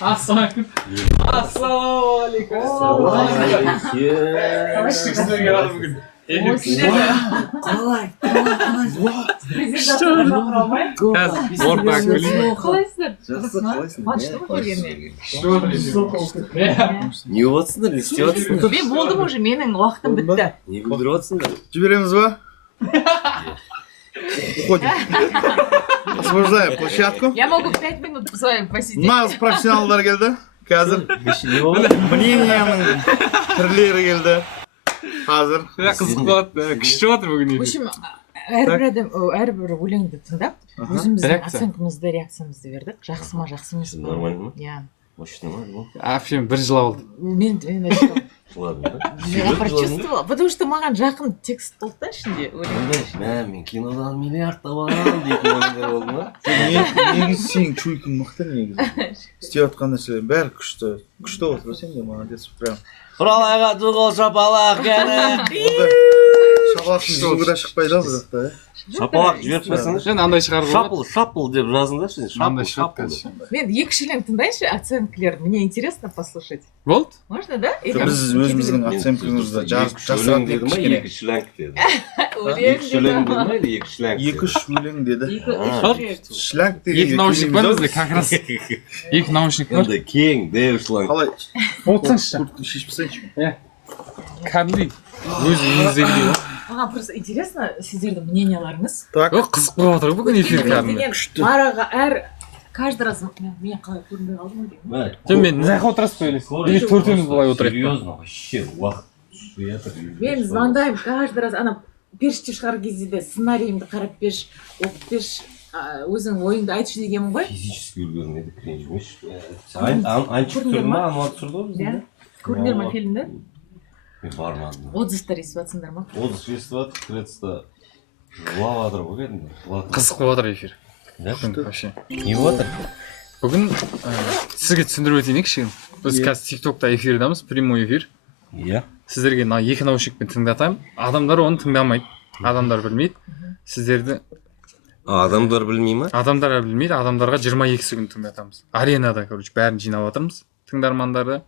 Ассалаумағалейкум. Не болсыңдар, не істеп жатсыңдар? Мен болдым уже, менің уақытым бітті. Не бүлдіріп жатсыңдар? Жібереміз ба? Уходим. Освобождаем площадку. Я могу 5 минут с вами посидеть. Нағыз профессионалдар келді. Қазір мнениенің түрлері келді. Қазір. Қызық болады. Күшті отыр бүгін. В общем, әрбір өлеңді тыңдап, өзіміздің оценкамызды, реакциямызды бердік. Жақсы ма, жақсы емес па? Нормально ма? Иә. Очень нормально. Әпшем бір жыл алды. Мен Ладно, да? я прочувствовала, потому что маған жақын текст болды да ішінде өлең. Мен кинодан миллиард табамын дейтін өлеңдер болды ма? Негізі сенің чуйкің мықты негізі. Істеп жатқан нәрселер бәрі күшті. Күшті отыр сен де молодец прям. Құралайға тұғыл шапалақ кәні. Шапалақтың звугі да шықпайды ау бірақ та. Шапалақ жіберіп қойсаңыз. Мен андай шығарып Шапыл, шапыл деп жазыңдаршы. Мынандай Шапыл, шығады шапыл. қазір. Мен екі өлең тыңдайыншы оценкілерін. Мне интересно послушать. Болды? Можно, да? Біз өзіміздің оценкамызды жасыратын Деді ма? кішкене. Екі шлянг деді. Өлең Екі шлянг деді ма? Или екі шлянг деді? 2-3 өлең деді. Екі Шлянг деген Екі наушник бар бізде, как раз. Екі наушник бар. Ондай кең, дәу шланг. Қалай? Отырсаңшы. Куртканы шешіп тастайыншы. Кәдімгідей. Өз үйіңіздегідей ғой. Маған просто интересно сіздердің мненияларыңыз. Так. О, қызық болып отыр бүгін эфир кәдімгі. Деген Мараға каждый раз мен қалай көрінбей қалдым ғой деймін. Жоқ, мен мына жаққа отырасыз ба ойлайсың? Или төртеуміз былай отырайық па? Серьезно, вообще, уақыт. Мен звондаймын каждый раз ана періште шығар кезде де сценарийімді қарап берші, оқып берші, өзің ойыңды айтшы дегенмін ғой. Физически үлгермеді ренжімеші. Анчик түсірді ма? Ануар түсірді ғой біздің? Көрдіңдер ма фильмді? Мен бармадым. Отзывтар естіп жатсыңдар ма? Отыз естіп жатыр, кіретсті жылап жатыр ғой кәдімгі. Қызық болып отыр эфир. Да? Вообще. Не болып жатыр? Бүгін сізге түсіндіріп өтейін кішкене. Біз қазір тиктокта эфирдамыз, прямой эфир. Иә. Сіздерге екі наушникпен тыңдатамын. Адамдар оны тыңдамайды. Адамдар білмейді. Сіздерді Адамдар білмей ма? адамдар білмейді. Адамдарға 22 секунд тыңдатамыз. Аренада, короче, бәрін жинап жатырмыз. Тыңдармандарды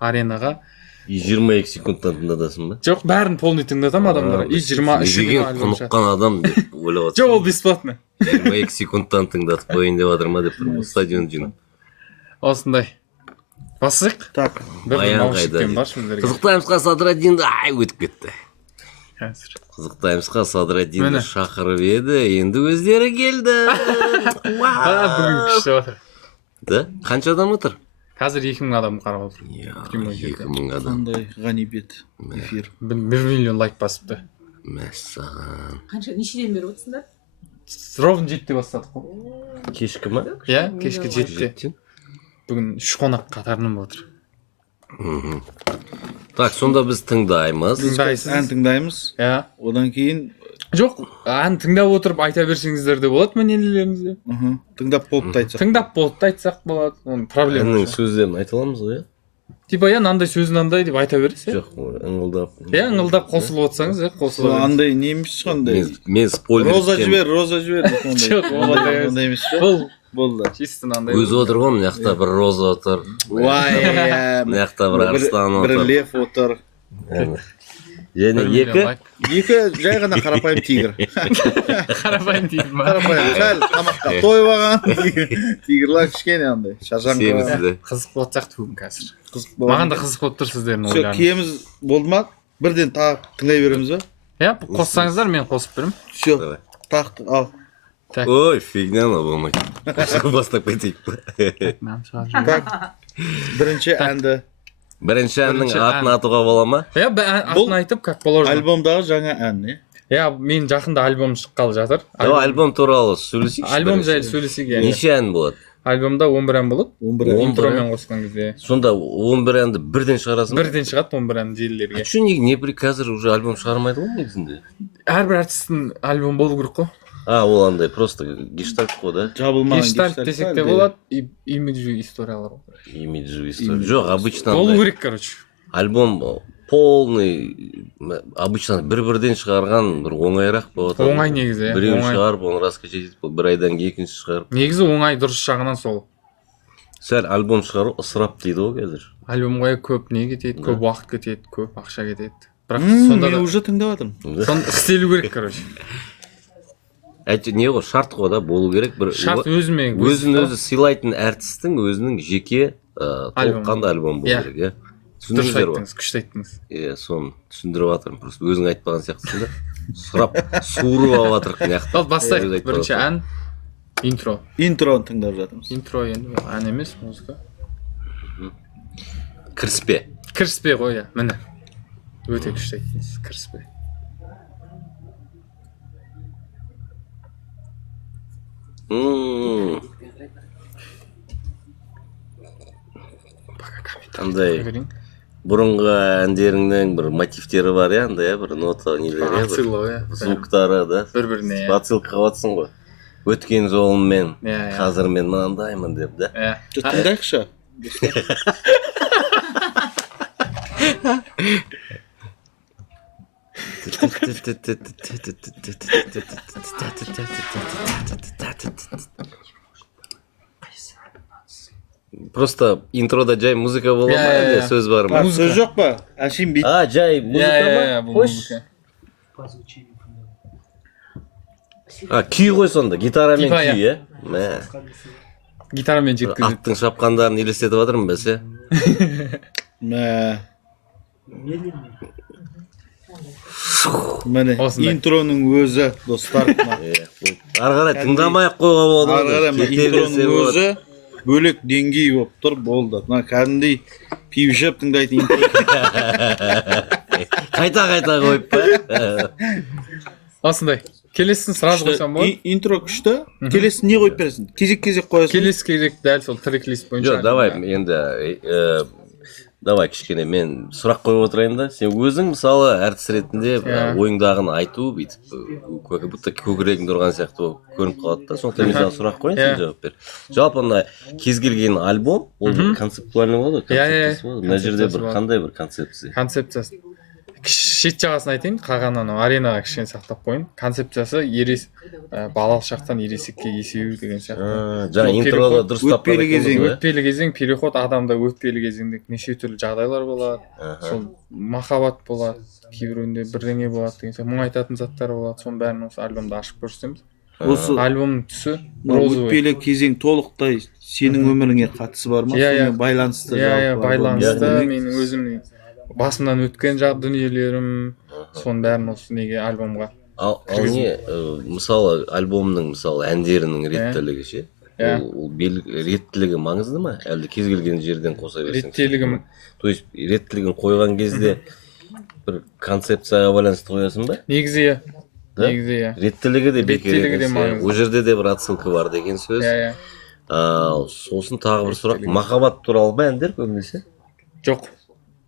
аренаға. 22 секундтан тыңдатасың ба? Жоқ, бәрін полный тыңдатамын адамдарға. И 23 деген құныққан адам деп ойлап Жоқ, ол бесплатно. 22 секундтан тыңдатып қойын деп жатыр ма деп стадион жинап. Осындай. Басық. Так. Бір Баян наушникпен қайда? баршы біздерге. Қызықтаймызға Садраддинді өтіп кетті. Қазір. Қызықтаймызға Садраддинді Міне. шақырып еді, енді өздері келді. Бүгін күшті отыр. Да? Қанша адам отыр? Қазір 2000 адам қарап отыр. Иә, 2000 адам. Қандай ғанибет эфир. 1 миллион лайк басыпты. Мәссаған. Қанша нешеден беріп отырсыңдар? Ровно 7-те бастадық қой. Кешкі ма? Иә, кешкі 7-те. Бүгін 3 қонақ қатарынан отыр. Так, сонда біз тыңдаймыз. Ән тыңдаймыз. Иә. Одан кейін Жоқ, ән тыңдап отырып айта берсеңіздер де болады мнениелеріңізді. тыңдап болып та айтсақ. Тыңдап болды да айтсақ болады. Оның проблема Әннің жоқ. сөздерін айта аламыз ғой, Типа, иә, мынандай сөз мынандай деп айта бересіз. иә? Жоқ, ыңылдап. Иә, ыңылдап қосылып отырсаңыз, иә, қосылып отырыңыз. Андай не емес қандай. Мен спойлер Роза етемін. жібер, роза жібер. Жоқ, ондай ондай емес. Бұл Болды. чисто мынандай. Өзі отыр ғой, мына жақта бір роза отыр. Уай. Мына жақта бір арыстан Бір отыр. лев отыр. Және Екі жай ғана қарапайым тигр. Қарапайым дейді ма? Қарапайым. Сәл тамаққа тойып алған. Тигрлар кішкене андай. Шаржаңға. Семізді. Қызық болады сияқты бүгін қазір. Қызық Маған да қызық болып тұр сіздердің Все, ойларыңыз. киеміз болды ма? Бірден тағы тыңдай береміз ба? Иә, қоссаңыздар мен қосып беремін. Все. Давай. Тақты ал. Так. Ой, фигня ма болмайды. Бастап кетейік па? Так. Бірінші әнді. Бірінші әннің Бірінші атын ән. атуға бола ма? Иә, атын айтып, как положено. Альбомдағы жаңа ән, не? Иә, мен жақында альбом шыққалы жатыр. Альбом туралы сөйлесейікші. Альбом жайлы сөйлесек иә. Неше ән болады? Альбомда 11 ән болады. 11 ән. Интромен қосқан кезде. Сонда 11 әнді бірден шығарасың ба? Бірден шығады 11 ән желілерге. Че не қазір уже альбом шығармайды ғой негізінде? Әрбір артистің альбом болу керек қой. Ол андай просто гештальт қой да? Жабылмаған Гештальт десек те болады, имиджи историялар. Имиджи история. Жоқ, обычно Болу андай. керек, короче. Альбом полный обычно бір-бірден шығарған бір оңайырақ болады. Оңай негізі, Біреуін оңай. шығарып, оны раскачать етіп, бір айдан кейін екінші шығарып. Негізі оңай дұрыс жағынан сол. Сәл альбом шығару ысырап дейді ғой қазір. Альбомға көп не кетеді, көп уақыт кетеді, көп ақша кетеді. Бірақ Мен сонда да уже тыңдап жатырмын. соны істелу керек, короче. Не ғой, шарт қой да, болу керек. Бір Шарт өзімен өзін-өзі сыйлайтын әртістің өзінің жеке толыққанды альбом болу керек, иә. дұрыс Түсіндіңіздер ғой? айттыңыз, күшті айттыңыз. Иә, соны түсіндіріп жатырмын. Просто өзің айтпаған сияқтысың да. Сұрап, суырып алып жатырық мына жақта. Ал бастайық. Бірінші ән, интро. Интроны тыңдап жатырмыз. Интро енді ән емес, музыка. Кіріспе. Кіріспе ғой, иә, міне. Өте күшті айттыңыз, кіріспе. Андай бұрынғы әндеріңнің бір мотивтері бар иә, андай бір нота нелері, Ацило, иә. звуктары да. Бір-біріне. Отсылка қылыватсың ғой. Өткен жолыммен, Иә. қазір мен мынандаймын деп да. Иә. Тыңдайықшы. Просто интрода жай музыка бола ма Иә, әлде иә. сөз бар ма? Сөз жоқ па? Әшейін бит. Жай музыка Иә, ма? бұл Қойш. музыка. Күй ғой сонда, гитарамен Типа, күй, иә? Мә. Гитарамен жеткізеді. Аттың шапқандарын елестетіп жатырмын бәсе. Мә. Міне, Осындай. интроның өзі, достар. Ары қарай тыңдамай-ақ қойға болады. Ары қарай мына Кете берсе интроның болады. өзі бөлек деңгей болып тұр, болды. Мына кәдімгідей пиво ішіп тыңдайтын интро. Қайта қойып па. Осындай. Келесін сразу қойсам болады. Интро күшті. Келесін не қойып бересің? Кезек-кезек қоясың. Келесі керек дәл сол трек-лист бойынша. Жоқ, давай енді давай кішкене мен сұрақ қойып отырайын да. Сен өзің мысалы әртіс ретінде ойыңдағын айту бүйтіп как будто көкірегіңде тұрған сияқты болып көрініп қалады да. Сондықтан мен саған сұрақ қояйын, сен жауап бер. Жалпы мына кез келген альбом ол бір концептуальный болады ғой. Концепциясы болады. Мына жерде бір қандай бір концепция? Концепциясы. Шет жағасын айтайын, қалған анау аренаға кішкене сақтап қойын. Концепциясы балалық шақтан ересекке есею деген сияқты. Жаңа интрода дұрыс тапқан кезең, өтпелі кезең, переход, адамда өтпелі кезеңде неше түрлі жағдайлар болады. Сол махаббат болады, кейбіреуінде бірдеңе болады деген сияқты мұң айтатын заттар болады. Соның бәрін осы альбомда ашып көрсетеміз. Осы альбомның түсі өтпелі кезең толықтай сенің өміріңе қатысы бар ма? Сонымен байланысты жалпы. Байланысты, Яғни- менің өзімнің басымнан өткен дүниелерім, соның бәрін осы неге альбомға. Ал не, мысалы альбомның мысалы әндерінің реттілігі ше? Ол реттілігі маңызды ма? Әлде кез келген жерден қоса берсең? Реттілігім. То есть реттілігін қойған кезде бір концепцияға байланысты қоясың ба? Негізі иә. Реттілігі де бекер Реттілігі де емес. маңызды. Ол жерде де бір отсылка бар деген сөз. Иә. Сосын тағы бір сұрақ. Махаббат туралы ба әндер көбінесе? Жоқ.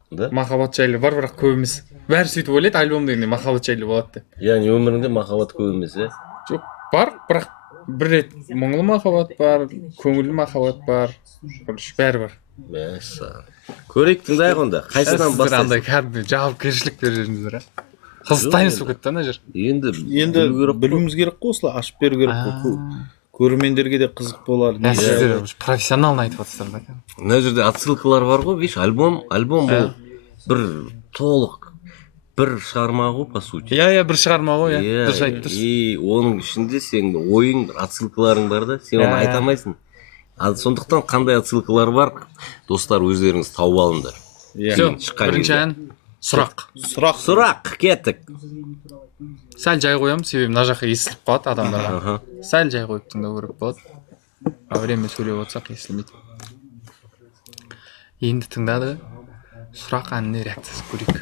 Махаббат жайлы бар, бірақ көп емес. Бәрі сөйтіп ойлайды, альбом дегенде махаббат жайлы болады деп. Яғни өміріңде махаббат көп емес, иә? Жоқ, бар, бірақ бір рет мұңлы махаббат бар, көңілді махаббат бар, бәрі бар. Мәссаған. Көрейік, тыңдайық онда. Қайсынан Сіздер бастайсың? андай кәдімгі жауапкершілік беріп жүрсіңіздер, а? Қызықтаймыз болып кетті ана жер. Енді білуіміз керек қой, осылай ашып беру керек қой. Көрермендерге де қызық болар. Сіздер профессионалны айтып жатсыздар да. мына жерде отсылкалар бар ғой, видишь, альбом бұл бір толық бір шығарма ғой, по сути. Иә, бір шығарма ғой, иә. Дұрыс айтып тұрсыз. И оның ішінде сенің ойың, отсылкаларың бар да, сен оны айта алмайсың. Сондықтан қандай отсылкалар бар, достар өздеріңіз тауып алыңдар. Все, бірінші ән сұрақ. Кеттік. Сәл жай қоямын, себебі мына жаққа естіліп қалады адамдарға. Сәл жай қойып тыңдау керек болады. А время сөйлеп отырсақ естілмейді. Енді тыңдады. Сұрақ әніне реакциясы көрейік.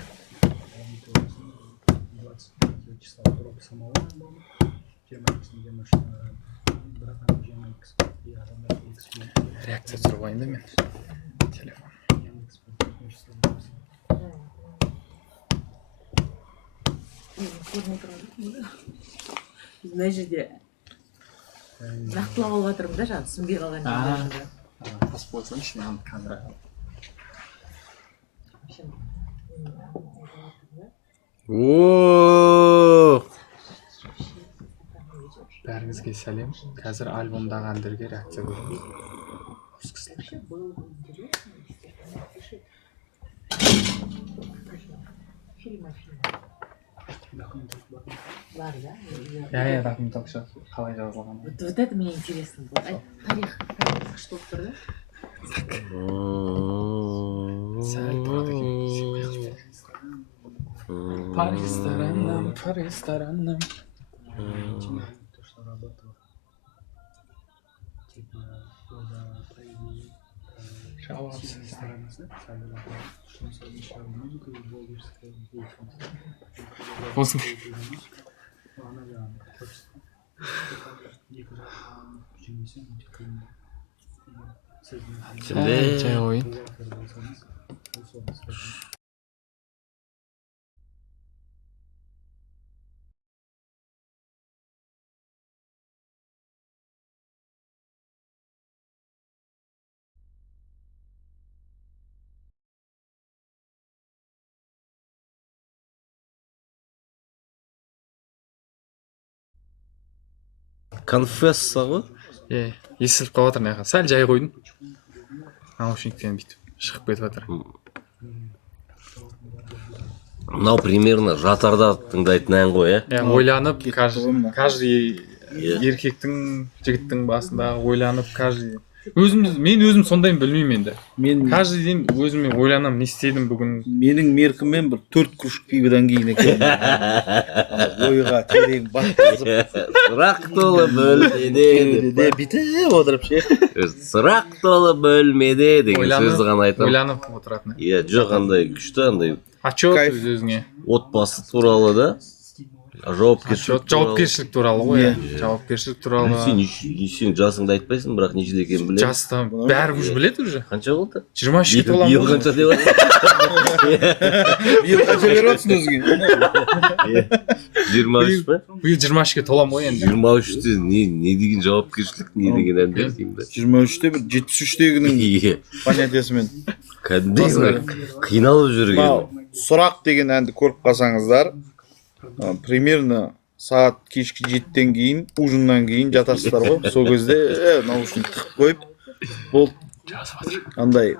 Реакция түсіріп алайын да мен. Телефон. Мына жерде нақтылап алып жатырмын да, жаңа түсінбей қалған жерімді. Қосып қойсаңшы, мен камера. О! Бәріңізге сәлем. Қазір альбомдағы әндерге реакция беремін. Осы кісілер. Я документалка шығады. Қалай жазылған. Вот это мне интересно было. Тарих что тұр да? Сәл тұрады екен. Паристанам. Жауапсыз. Осындай. Şimdi Жай ойын. конфесса ғой. Естіліп қалып жатыр мына жаққа. Сәл жай қойдым. Наушниктен бүйтіп шығып кетіп жатыр. Мынау примерно жатарда тыңдайтын ән ғой, Ойланып, каждый еркектің, жігіттің басында ойланып, каждый мен өзім сондайын білмеймін енді. Каждый день өзіме ойланамын, не істедім бүгін. Менің меркіммен бір 4 кружка пиводан кейін екен. Ойға терең батқызып. Сұрақ толы бөлмеде. Бүйтіп отырып ше. Сұрақ толы бөлмеде деген сөзді ғана айтамын. Ойланып отыратын. Жоқ, андай күшті, андай Отчет өзіңе. отбасы туралы да. Жауапкершілік туралы ғой. Жауапкершілік туралы. Сен жасыңды айтпайсың, бірақ нешеде екенін білемін. Жасты бәрі уже біледі уже. Қанша болды? 23-ге толамын. Биыл қанша деп Биыл қанша беріп жатсың өзіңе? 23 па? Биыл 23-ге толамын ғой енді. 23-те не деген жауапкершілік, не деген әндер деймін да. 23-те бір 73-тегінің понятиясымен. Кәдімгі қиналып жүрген. Сұрақ деген әнді көріп қалсаңыздар, примерно сағат кешкі 7-тен кейін, ужиннан кейін жатасыздар ғой. Сол кезде наушник тығып қойып, болды. Андай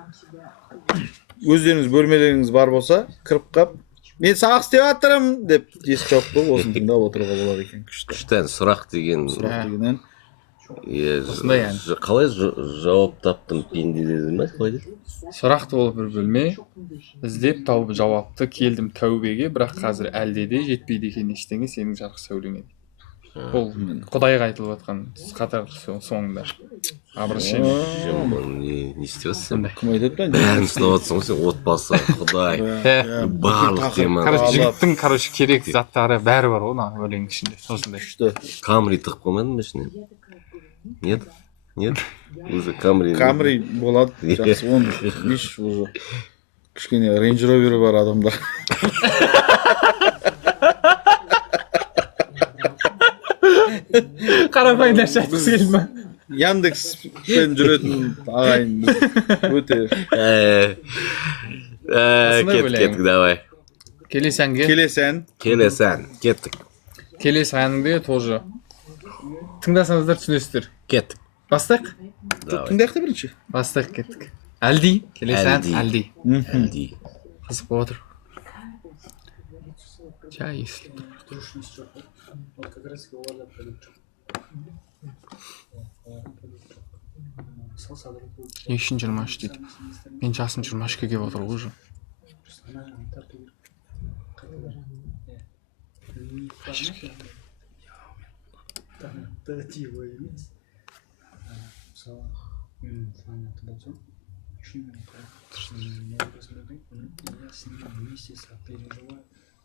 өздеріңіз бөлмелеріңіз бар болса, кіріп қап, мен сабақ істеп жатырмын деп есік жауып қойып, осыны тыңдап отыруға болады екен. Күштен сұрақ деген ән. Осындай ән. Қалай жауап таптым пенде деді ме? Қалай деді? Сұрақты болып бір бөлме, іздеп тауып жауапты келдім тәубеге, бірақ қазір әлде де жетпейді екен ештеңе сенің жарық сәулеңе. Бұл Құдайға айтылып жатқан қатар соңында. Обращение. Не істеп жатсың? Кім айтады? Бәрін ұстап жатсың ғой сен, отбасы, Құдай, барлық тема. Жігіттің, керек заттары бәрі бар ғой, өлеңнің ішінде. Осындай. Камри тығып қоймадың ба ішіне? Нет? Нет? Уже Камри болады, жақсы, он биш уже. Кішкене Range Rover бар адамдар. Қарапайым нәрсе айтқысы келді ма? Яндекспен жүретін ағайын өте. Кеттік, давай. Келесі әнге. Келесі ән, кеттік. Келесі әніңде тоже тыңдасаңыздар түсінесіздер. Кеттік. Бастайық? Тыңдайық та бірінші. Бастайық, кеттік. Әлди. Келесі ән Әлди. Әлди. Қызық болып отыр. Жай естіліп тұр. Не үшін 23 дейді? Мен жасым 23-ге келіп отыр ғой уже. Қай жерге келді?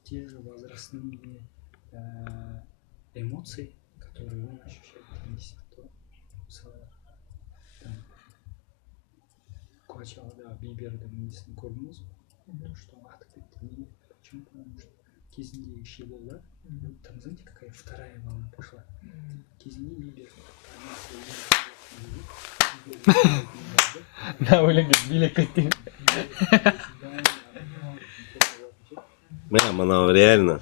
Те же возрастные эмоции, которые он ощущает вместе. Куачалда Бибердің несін көрдіңіз бе? Что атып кетті. Почему? Потому что кезінде еще болды. Там знаете, какая вторая волна пошла? Кезінде Бибер. На өлеңге билеп кеткен. мынау реально.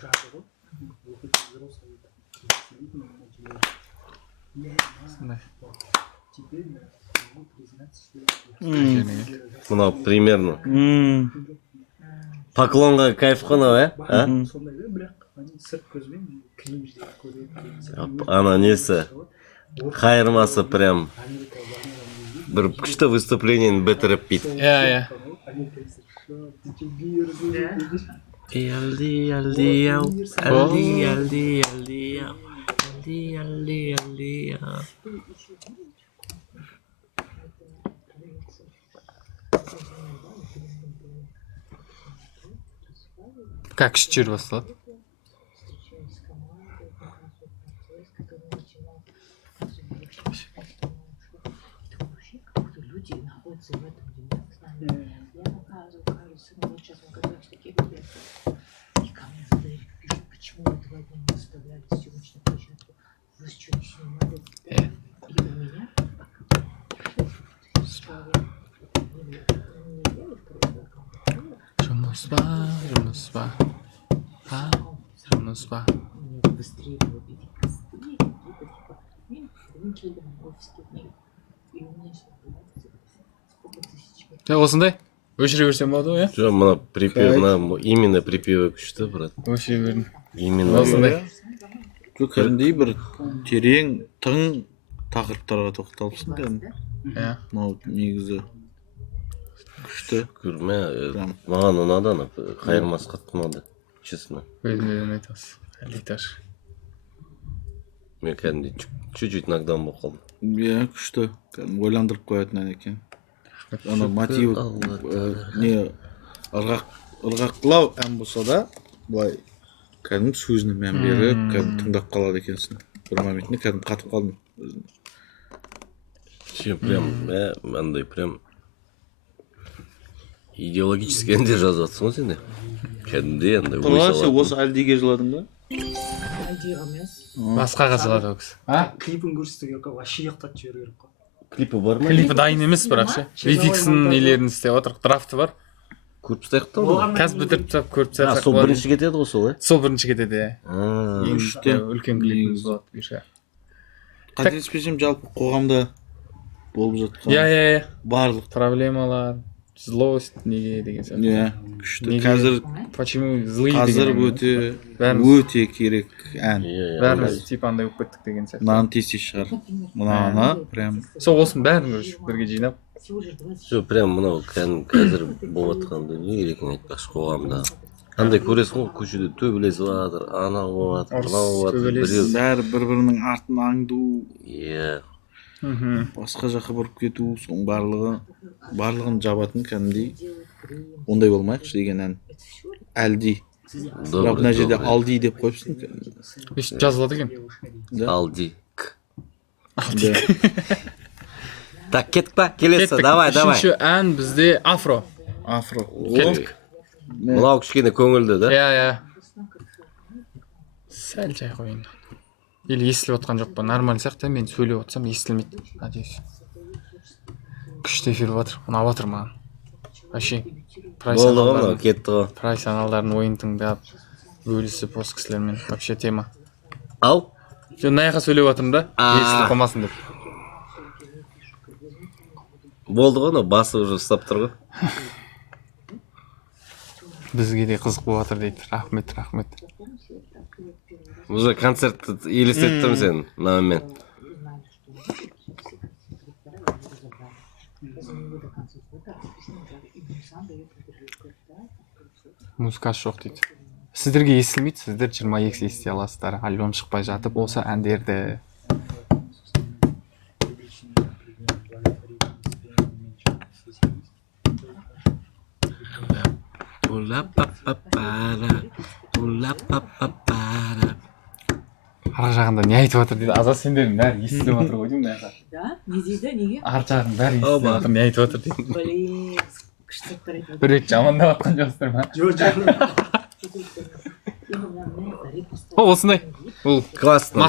Теперь я могу признать, что Мынау примерно. Поклонға кайф қонау, сондай да, бірақ они сырт көзбен кринждей көреді. Ана несі, қайырмасы прям бір күшті выступлениені бітіріп бейді. Иә. Как шчыр басталады? Люди находятся в этом, где нет знания. Я наказываю, кажется, ну вот сейчас мы готовимся такие ребята. И ко мне задают, пишут, почему вы 2 дня не оставляли съемочную площадку? Вы что, не снимали? И у меня 6 человек. Жұмыс ба. Быстрее было бить костры, рынки или офиске в них. И у меня сейчас сколько тысяч. Осындай? Өшіре берсем болады ғой, Жоқ, мына припев, именно припеві күшті, брат. Өшіре бердім. Именно. Осындай. кәдімгідей бір терең тың тақырыптарға тоқталыпсың кәдімгі. Иә. Мынау негізі күшті. Маған ұнады ана, қайырмасы қатты ұнады, честно. Өзімден айтасыз. Әлиташ. Мен кәдімгідей чуть-чуть нокдаун болып қалдым. Иә, күшті. Кәдімгі ойландырып қоятын ән екен. Ана мотиві не ырғақтылау ән болса да, былай кәдімгі сөзіне мән беріп, кәдімгі тыңдап қалады екенсің. Бір моментінде кәдімгі қатып қалдым. Прям, андай прям идеологический әндер жазып жатсың ғой сен де. Кәдімгідей андай ой Құрған сен салатын. осы әлдиге жыладың ба? Әлдиға емес. Басқаға жылады ол кісі. Клипін көрсету керек қой, вообще ұйықтатып жіберу керек қой. Клипі бар ма? Клипі дайын емес бірақ ше. Вификсін нелерін істеп отыр, драфты бар. Көріп тастайық та оны. Қазір бітіріп тастап көріп тастайық. Сол бірінші кетеді ғой сол, Сол бірінші кетеді, иә. Ең күшті. үлкен клипіміз болады бұйырса. Қателеспесем жалпы қоғамда болып жатқан Иә. барлық Проблемалар, злость неге деген сияқты. иә күшті. Қазір Почему злые қазір деген. өте керек ән. Бәріміз типа андай болып кеттік деген сияқты. Мынаны тез шығар. Мынаны прям Сол осының бәрін короче бірге жинап. Жоқ, прям мынау қазір болып жатқанды не керек екенін айтпақшы қоғамда. Андай көресің ғой, көшеде төбелесіп жатыр, анау болып жатыр, мынау болып жатыр. бәрі бір-бірінің артын аңду, Иә. басқа жаққа бұрып кету, соның барлығын жабатын кәдімгідей ондай болмайықшы деген ән. Әлди. Бірақ мына жерде алди деп қойыпсың. Өйстіп жазылады екен. Алди. Так, кеттік па? Келесі, давай. Үшінші ән бізде афро. Афро. Кеттік. Мынау кішкене көңілді, да? Иә. Сәл жай қойын. Или естіліп отқан жоқ па? Нормально сияқты, мен сөйлеп отсам естілмейді. Надеюсь. Күшті эфир батыр. Ұнап батыр маған. Вообще. Болды ғой, кетті ғой. Профессионалдардың ойын тыңдап, бөлісіп осы кісілермен. Вообще тема. Ау? Мен мына жаққа сөйлеп жатырмын да, естіліп қалмасын деп. Болды ғой, басы уже ұстап тұр ғой. Бізге де қызық болып жатыр дейді. Рахмет. Уже концертті елестеттім сен, мынамен. Музыкасы жоқ дейді. Сіздерге естілмейді, сіздер 22 ести аласыздар. Альбом шықпай жатып болса әндерді. Ар жағында не айтып жатыр дейді. Азат сендердің бәрі естіліп жатыр ғой деймін бәрі. Да? Не дейді, неге? Ар жағының бәрі естіліп жатыр, не айтып жатыр дейді. Блин, күшті заттар айтып Бір рет жамандап жатқан жоқсыздар ма? Осындай. Ол Классно.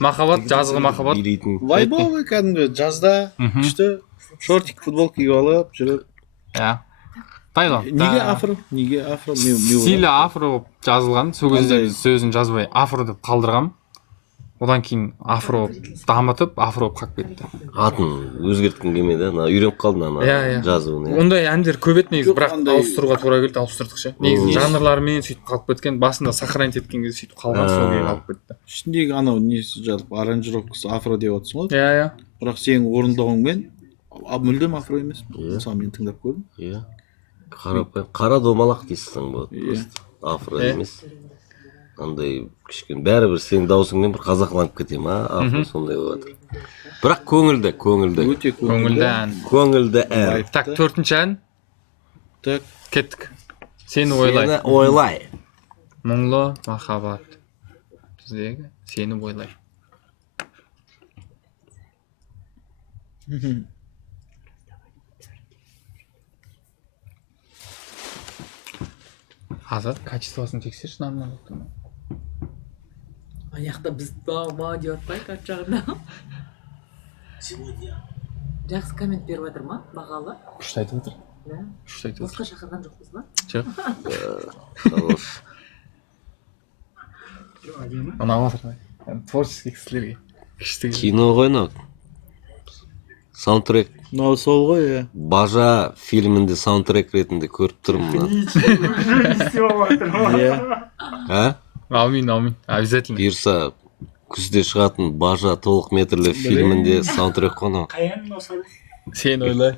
махаббат, жазғы махаббат. Вайбовый кәдімгі жазда күшті шортик футбол киіп алып жүріп. Иә. неге афро стилі афро болып жазылған, сол кезде Қандай? біз сөзін жазбай афро деп қалдырғам. Одан кейін афро дамытып афро болып қалып кетті. атын өзгерткім келмеді, ана үйреніп қалдым Иә, ана иә. жазуын. иә. Ондай әндер көп еді негізі, Жоқ, бірақ андай- ауыстыруға тура келді, ауыстырдық ше. Негізі жанрларымен сөйтіп қалып кеткен, басында сохранить еткен кезде сөйтіп қалған, сол күйі қалып кетті. ішіндегі анау несі жалпы аранжировкасы афро деп отырсың ғой, Иә. бірақ сенің орындауыңмен мүлдем афро емес. Иә. Мысалы мен тыңдап көрдім. Иә. Қарапайым қара домалақ дейсің болады. Иә. Афро Иә. емес. Андай кішкене бәрібір сенің даусыңмен бір қазақланып кетемін, афро сондай болады. Бірақ көңілді. Өте Көңілді ән. Көңілді ән. Так, 4-ші ән. Так, Кеттік. Сені ойлай. Сені ойлай. Мұңлы махаббат. Біздегі сені ойлай. Азат, качествосын тексерші, нормально тұр ма? Ана жақта біз ба деп атпайық арт жағында. Жақсы коммент беріп жатыр ма, бағалы? Күшті айтып отыр. Да. Күшті айтып отыр. Босқа шақырған жоқпыз ба? Жоқ. Хорош. әдемі. Анау отыр. Творческий кісілерге. Күшті. Кино ғой мынау. Саундтрек. мынау сол ғой, иә. Бажа фильмінде саундтрек ретінде көріп тұрмын мына. Иә. А? Аумин. Обязательно. Бұйырса күзде шығатын Бажа толық метрлі фильмінде саундтрек қой. Қаян осы? Сені ойлай.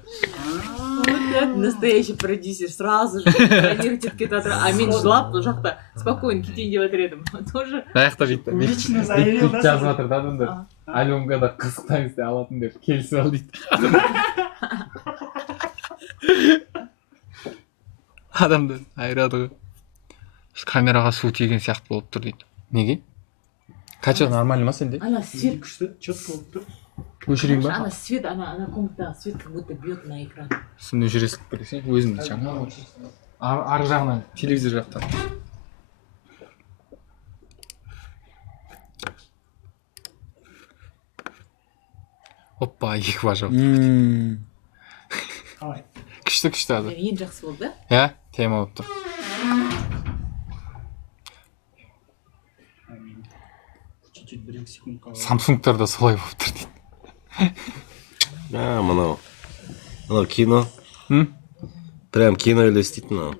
Вот настоящий продюсер сразу же планирует кетіп жатыр. А мен жылап бұл жақта спокойно кетейін деп жатыр едім. Тоже Аяқта бүйтті. Лично заявил, да? Жазып жатыр да адамдар. Альбомға қызықтаңыз деп алатын деп келісіп ал дейді. Адамдар айырады ғой. Камераға су тиген сияқты болып тұр дейді. Неге? Качество нормально ма сенде? ана свет, Күшті, четко болып тұр. Өшірейін ба? ана свет, ана комнатадағы свет как будто бьет на экран. Сен өшіресің білесің, өзіңді жаңа. Ары жағынан, телевизор жақтан. Оппа, екі бажа. Қалай? Күшті ады. Ең жақсы болды. Иә, тема болып тұр. Чуть-чуть бір-екі секунд қалды. Самсунгтарда солай болып тұр дейді. Мынау кино. М? Прям кино елестейді мынау.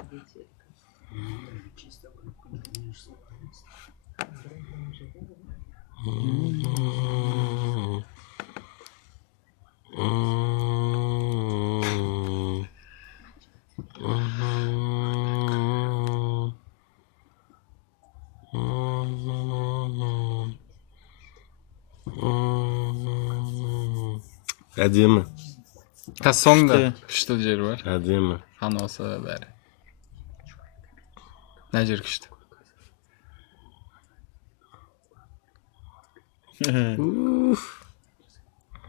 Әдемі. Қазір соңында күшті жері бар. Әдемі. Анасы бәрі. Мына жер күшті.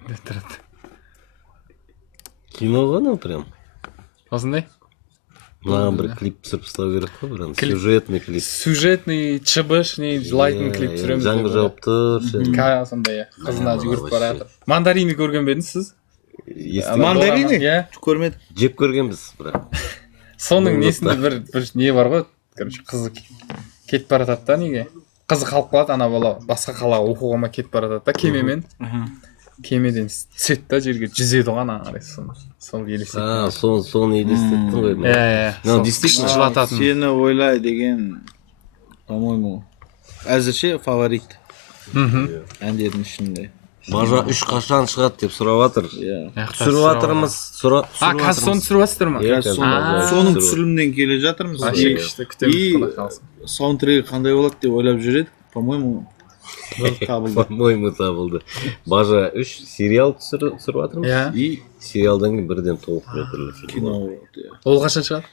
Деп тұрады. Кино ғой мынау прям. Осындай? Мынаған бір клип түсіріп тастау керек қой, бір Клип. сюжетный клип. Сюжетный, чбшный, жылайтын клип түсіреміз. Жаңғы жауып тұр. Сондай, қызына жүгіріп бара жатыр. Мандарины көрген бе едіңіз сіз? Мандарины? Иә. Көрмедім. Жеп көргенбіз, бірақ. Соның Болмаса. несінде бір не бар ғой. Короче, қызы кетіп бара жатады да неге? Қызы қалып қалады, ана бала басқа қалаға оқуға ма кетіп бара жатады да кемемен. Кемеден түседі да жерге жүзеді ғой ана қарай. Сол елестетті. Соны елестеттің ғой. Иә. Ну, действительно. Жылататын. Сені ойлай деген, по-моему, әзірше фаворит әндердің ішінде. Бажа 3 қашан шығады деп сұрап жатыр. Иә. Түсіріп жатырмыз. Қазір соны түсіріп жатсыздар ма? Иә, А, соның түсірілімнен келе жатырмыз. Вообще И- күшті күтеміз. И Құдай қаласа. саундтрегі қандай болады деп ойлап жүр едік. По-моему, табылды. По-моему, табылды. Бажа 3 сериал түсіріп жатырмыз. Иә. И Сериалдан кейін бірден толық метрлі фильм. кино болады. иә. Ол қашан шығады?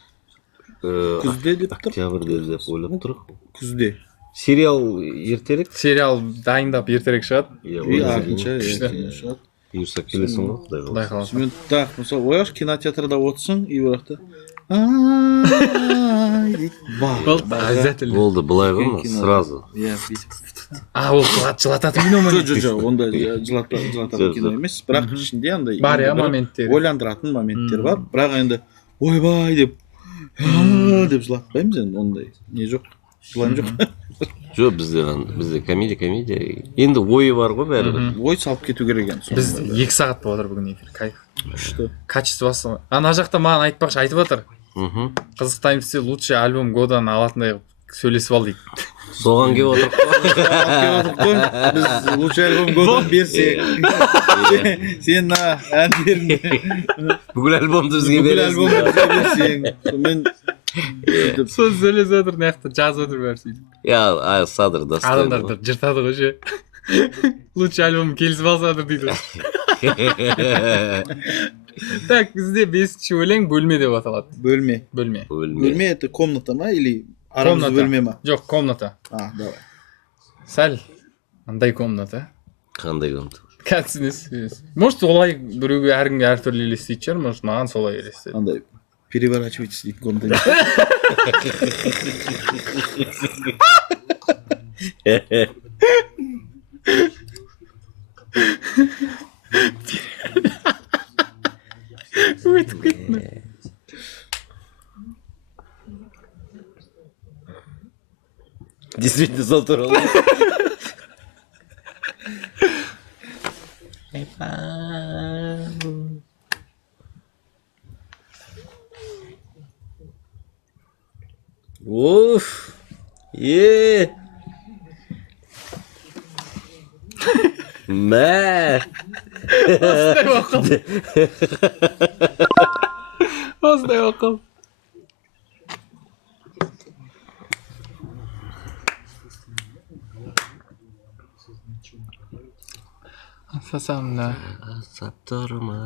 Күзде деп тұр. Октябрьде деп ойлап тұр. Күзде. Сериал ертерек. Сериал дайындап ертерек шығады. И Иә, артынша Күшті. кино шығады. бұйырса келесің ғой, құдай Құдай қаласа. қаласа. Мен так, мысалы, ойлашы кинотеатрда отырсың, и бірақта ай дейді. Болды, обязательно. Болды, былай ғой, мына, Кино. сразу. Иә, бүйтіп. Ол жылататын кино ма? Жоқ, онда жылататын кино емес, бірақ ішінде андай Бар, иә, бір моменттері. ойландыратын моменттер бар, бірақ енді ойбай деп деп жылатпаймыз енді ондай не жоқ жылан жоқ. Жоқ, бізде комедия. Енді ойы бар ғой бәрібір. Ой салып кету керек енді. Біз 2 сағат болып жатыр бүгін эфир. Кайф. Күшті. Качествосы. Ана жақта маған айтпақшы айтып жатыр. Қызықтаймын десе лучший альбом годан алатындай сөйлесіп ал дейді. Соған келіп отырып қой. Біз лучший альбом годан берсек. Сен ән бердің. Бүкіл альбомды бізге Бүкіл бересің. альбомды бізге берсең. Мен Соны сөйлесіп жатыр, мына жақта жазып отыр бәрі сөйтіп. Я садыр достойный. Адамдар жыртады ғой ше. Лучший альбом келісіп алсадыр дейді. Так, бізде 5-ші өлең бөлме деп аталады. бөлме. Бөлме это комната ма или арамыз бөлме ма? Жоқ, комната. Давай. Сәл андай комната. Қандай комната? Кәтсінес. Может, олай біреуге әркімге әртүрлі елестейтін шығар, может, маған солай елестеді. Андай переворачивайтесь дейді комната. Өтіп кеттім. Действительно сол туралы. Уф. Мә. Осындай оқыл. Сасамна. Саптырма.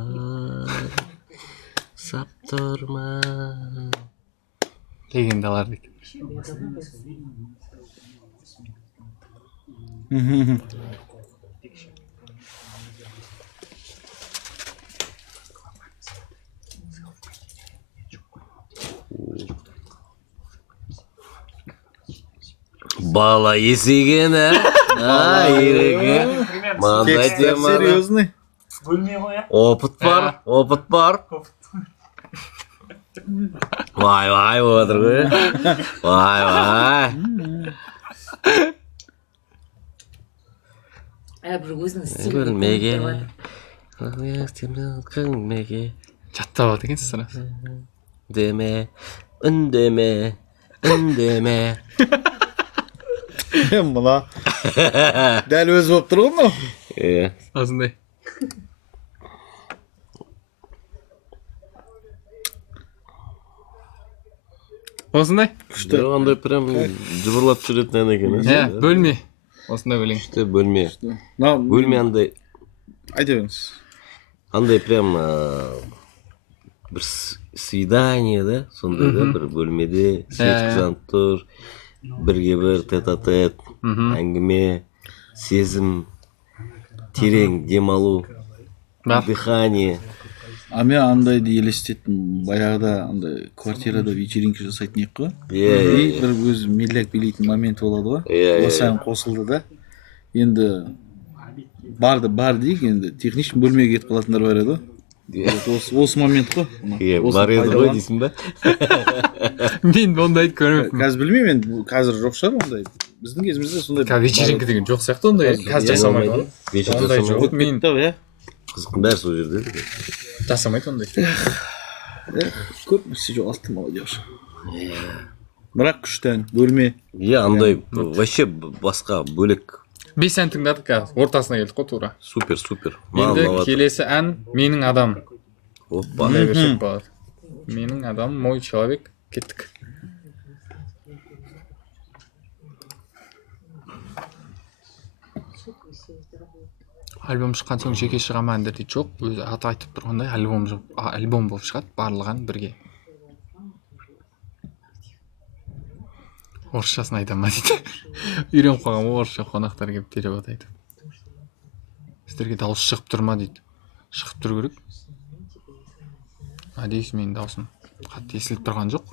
Легендалар дейді. Бала есеген, ереке. Маңдай тема. Серьезный. Бөлме ғой, Опыт бар. Вай, отыр ғой. Вай. Әрбір өзінің стилі. Бөлмеге. Жаттап алады екенсіз сұрасы. Үндеме. Мына дәл өзі болып тұр ғой мынау. Осындай. Осындай? Күшті. Андай прям жыбырлап жүретін ән екен. Бөлме. Осындай өлең. Күшті бөлме. Бөлме андай. Айта беріңіз. Андай прям бір свидание, да? Сондай да, бір бөлмеде свет қызанып тұр. Бірге бір тет-а-тет, әңгіме, сезім, терең демалу, дыхание. Мен андайды елестеттім. Баяғыда андай квартирада вечеринка жасайтын ек қой. Бір өз мелляк билейтін момент болады ғой. Осыған қосылды да. Енді бар дейік, енді техничный бөлмеге кетіп қалатындар бар еді ғой. Осы момент қой. Бар еді ғой дейсің ба? Мен ондайды көрмеппін. Қазір білмеймін, енді қазір жоқ шығар ондай. Біздің кезімізде сондай. Вечеринка деген жоқ сияқты ондай. Қазір жасамайды. Ондай жоқ. Мен қызықтың бәрі сол жерде. жасамайды ондай. Көп нәрсе жоғалтты молодежь. Бірақ күшті ән, бөлме. Андай вообще басқа бөлек. 5 ән тыңдадық қазір. Ортасына келдік қой тура. Супер. Енді келесі ән менің адам. Опа. Менің адам, мой человек. Кеттік. Альбом шыққан соң жеке шығама әндер дейді. Жоқ, өзі аты айтып тұрғандай альбом болып шығады, барлығын бірге. Орысшасын айтам ма дейді. Үйреніп қалған орысша қонақтар келіп телефон айтып. Сіздерге дауыс шығып тұр ма дейді. Шығып тұру керек. Надеюсь, менің даусым қатты естіліп тұрған жоқ.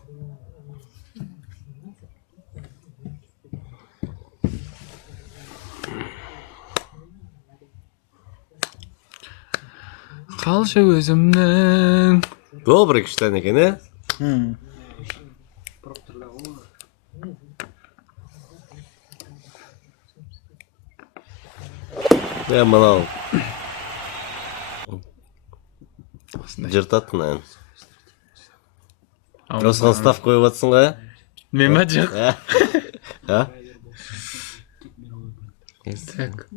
Қалшы өзімнің. Добрый күшті ән екен, Мынау жыртатын ән. Осыған став қойып атсың ғой, Мен ма жоқ. а? Так.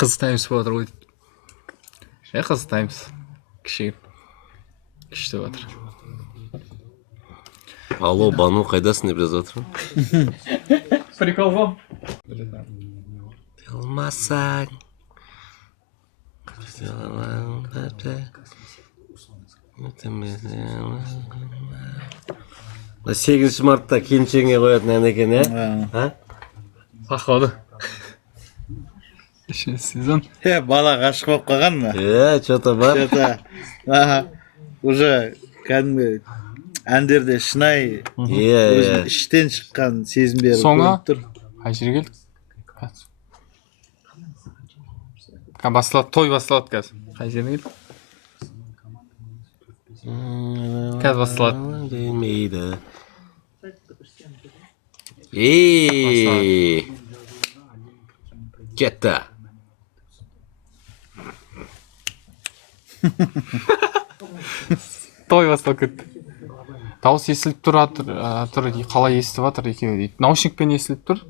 Қыз таймс болып жатыр ғой. Қыз таймс. Күшті болып жатыр. Алло, Бану, қайдасың деп жазып жатыр. Прикол ғой. Болмасаң. 8 мартта келіншегіңе қоятын ән екен, ә? Ақылды. 3 сезон. Бала ғашық болып қалған ма? Что-то бар. Уже кәдімгі әндерде шынайы өзінің іштен шыққан сезімдері Соңы көрініп тұр. қай жерге келдік? Басталады, той басталады қазір. Қай жерге келдік? Қазір басталады. Демейді. Кетті. Той басталып кетті. Дауыс естіліп тұр, қалай естіп жатыр екеуі дейді. Наушникпен естіліп тұр.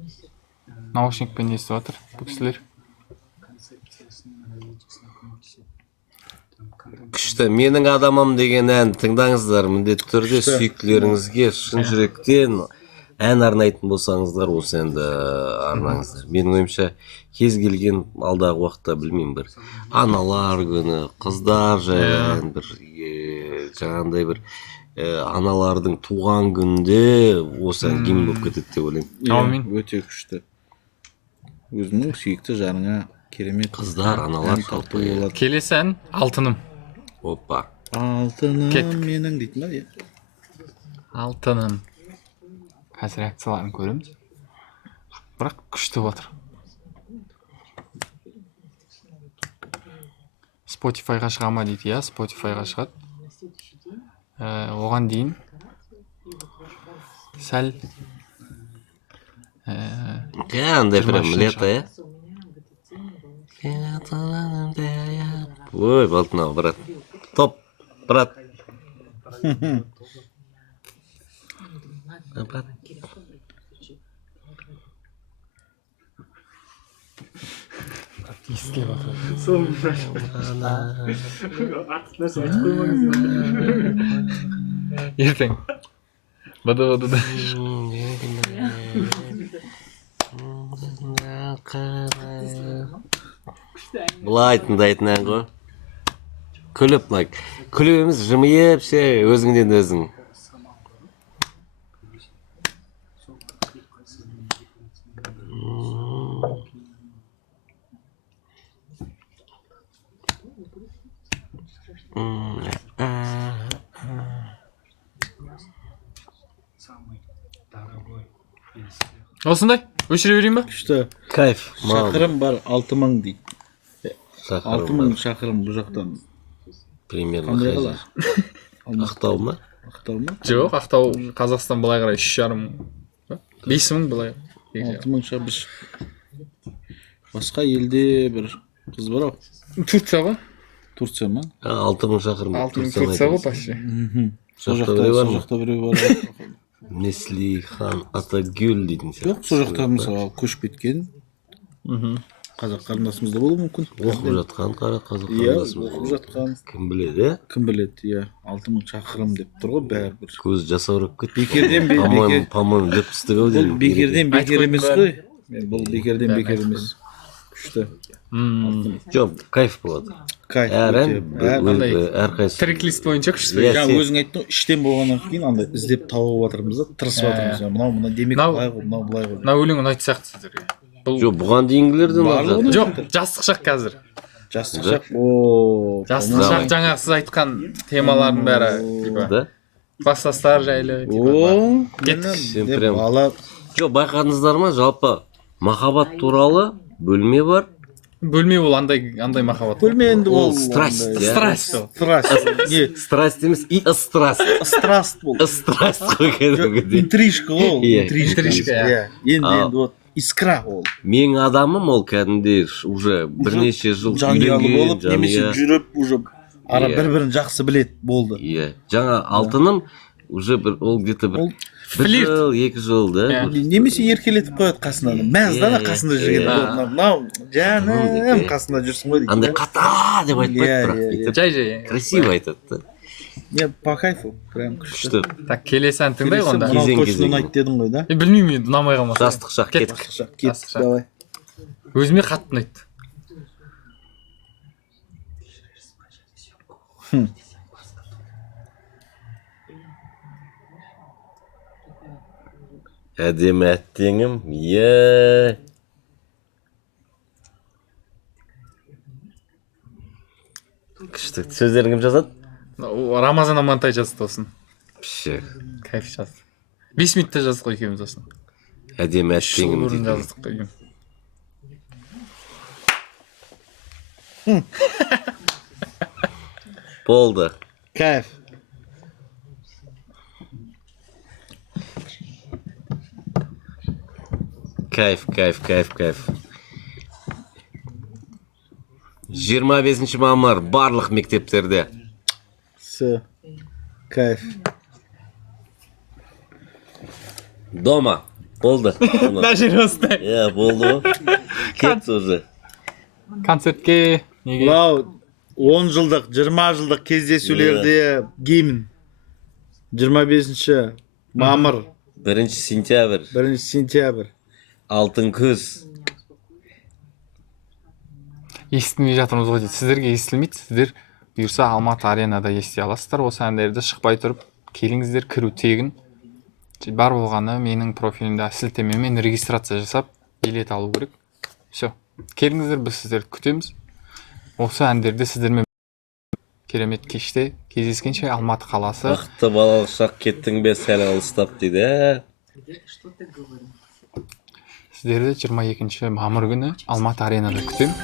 Наушникпен естіп жатыр бұл кісілер. Күшті, менің адамым деген ән тыңдаңыздар, міндетті түрде сүйіктілеріңізге шын жүректен ән арнайтын болсаңыздар, осы әнді арнаңыздар. Менің ойымша кез келген алдағы уақытта білмеймін бір аналар күні, қыздар жайлы бір жаңағындай бір аналардың туған күнде осы ән гимн болып кетеді деп ойлаймын. Аумин. Өте күшті. Өзінің сүйікті жарыңа керемет Қыздар, аналар қалпы болады. Келесі ән алтыным. Опа. Алтыным Кеттік. менің дейді ма? Алтыным. Қазір реакцияларын көреміз. Бірақ күшті батыр. Spotify-ға шыға ма дейді, я, Spotify-ға шығады. Оған дейін сәл Қандай прям лето, е? Ой, Балтынау, брат. Топ, брат. Брат. естіліп жатыр. Артық нәрсе айтып қоймаңыз. Ертең. Быды-быды. Былай тыңдайтын ән ғой. Күліп, күліп емес, жымиып ше, өзіңден өзің. Осындай, өшіре берейін ба? Күшті. Кайф, мам. Шақырым бар 6000 дейді. Шақырым 6000 шақырым бұл жақтан. примерно Қандай қай қала? жер? Ақтау ма? Ақтау ма? Жоқ, Ақтау, Қазақстан былай қарай 3,5 5000 былай. 6000 шабыш. Басқа елде бір қыз бар ау. Турция ба? Турция ма? 6000 шақырым. 6000 Турция ғой почти. Сол Жақта біреу бар ма? жақта біреу бар. Неслихан Атагүл дейтін сияқты. Жоқ, сол жақта мысалы көшіп кеткен. Қазақ қарындасымыз да болуы мүмкін. Оқып жатқан қазақ Иә, қарындасымыз. оқып жатқан. Кім біледі, е? Кім біледі, иә. 6000 шақырым деп тұр ғой бәрібір. Көзі жасаурап кетті. Бекерден По-моему, деп түсті ау бұл деймін. бекерден бекер Айтып емес қойдым қой. Бұл бекерден бекер емес. Күшті. Жоқ, кайф болады. Кайф. Әр ән, Қандай? әрқайсысы. Трек-лист бойынша күшті. Иә, Жаңа сен- өзің айттың ғой, іштен болғаннан кейін андай іздеп тауып жатырмыз да, тырысып жатырмыз. Мынау мына демек Мынау- былай ғой, мынау былай ғой. Мына өлең ұнайтын сияқты сіздерге. Бұл Жоқ, бұған дейінгілер де Барлығы ұнап жатыр. жоқ, жастық шақ қазір. Жастық шақ. О, Жастық шақ жаңағы сіз айтқан темалардың бәрі типа Да? класстастар жайлы. типа, О, Кеттік. Сен деп прям- бала Жоқ, байқадыңыздар ма, жалпы махаббат туралы бөлме бар. Бөлме ол андай махаббат. бөлме енді Ол ол страсть, андай- иә. Страсть ол. Страсть. Не, Страсть емес, и ыстраст. страст бол. Ыстраст қой кәдімгідей. Интрижка ғой, ол, Иә, интрижка. интрижка, Иә. Енді А. вот искра ол. Менің адамым ол кәдімгідей уже бірнеше жыл Жанұялы үйленген, болып, немесе жүріп, уже ара Иә. бір-бірін жақсы білет болды. Иә, жаңа алтыным уже бір ол где-то бір Ол бір флирт. жыл, 2 жыл да. Иә. немесе еркелетіп қояды қасында. Мәзда да Иә, қасында иә. жүрген. Иә. Мынау жаным Иә. қасында жүрсің ғой Андай дейді. қата деп айтпайды Иә, бірақ иә, бүйтіп Жай. красиво айтады да. Не, по кайфу, прям күшті. Күшті. Так, келесі ән тыңдайық онда. Мынау Кезең, точно кезең. ұнайды дедің ғой да? Білмеймін енді, ұнамай қалмаса. Жастық шақ Кеттік. кеттік. Кет, Жастық шақ. давай. Өзіме қатты ұнайды. Әдемі әттеңім, иә. Күшті. Сөздерін кім жазады? Рамазан Амантай жазды осын. Піші. Кайф жазды. 5 минутта жаздық қой екеуміз осын. Әдемі Үш жыл әттеңім бұрын дейді. жаздық қой. Болды. Кайф. Кайф. 25 мамыр барлық мектептерде. Все. Кайф. Дома. Болды. Даже осындай. Иә, болды ғой. Кетті уже. Концертке неге? Мынау 10 жылдық, 20 жылдық кездесулерде гимн. 25 мамыр, 1 сентябрь. 1 сентябрь. Алтын күз. Естімей жатырмыз ғой дейді. Сіздерге естілмейді. Сіздер бұйырса Алматы аренада ести аласыздар. Осы әндерді шықпай тұрып, келіңіздер, кіру тегін. Бар болғаны менің профилімде сілтемемен регистрация жасап, билет алу керек. Все. Келіңіздер, біз сіздерді күтеміз. Осы әндерді сіздермен керемет кеште кездескенше Алматы қаласы. Бақытты балалық шақ кеттің бе сәл алыстап дейді. Что ты говоришь? Сіздерді 22 мамыр күні Алматы аренада күтемін.